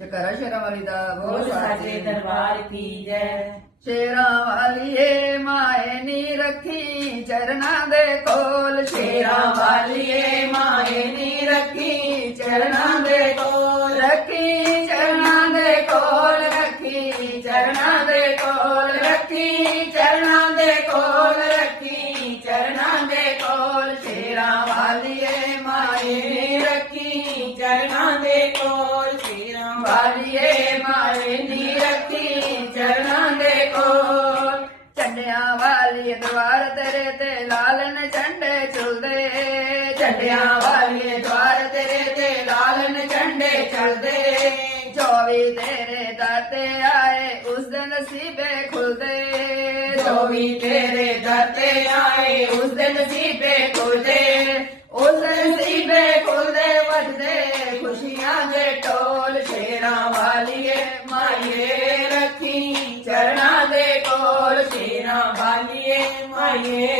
ਜਕਰਾ ਸ਼ੇਰਾਂ ਵਾਲੀ ਦਾ बोल साचे दरबार की जय। ਸ਼ੇਰਾਂ ਵਾਲੀਏ ਮਾਏ ਨੀ ਰੱਖੀ ਚਰਨਾਂ ਦੇ ਕੋਲ शेरां वालिए माए नी रखी चरणां दे कोल। ਰੱਖੀ ਚਰਨਾਂ ਦੇ ਕੋਲ ਰੱਖੀ ਚਰਨਾਂ ਦੇ ਕੋਲ रखी चरणां दे कोल रखी चरणां दे कोल। शेरां वालिए माए नी रखी चरणां दे कोल। शेरां वालिए माए नी रखी चरणां दे कोल। ਝੰਡਿਆਂ ਵਾਲੀ ਦਰਬਾਰ ਤੇਰੇ ਤੇ ਲਾਲਨ ਝੰਡੇ ਝੁਲਦੇ झंडियां वालिए द्वार तेरे ते लालन झंडे चलदे। 24 ਤੇਰੇ ਦਰ ਤੇ ਆਏ ਉਸ ਦੇ ਨਸੀਬੇ ਖੁੱਲਦੇ जो भी तेरे दर ते आए उस दिन नसीबे खुलदे। उस दिन नसीबे खुलदे वजदे खुशियां दे ढोल। शेरां वालिए माइए रखी चरणां दे कोल। शेरां वालिए माइए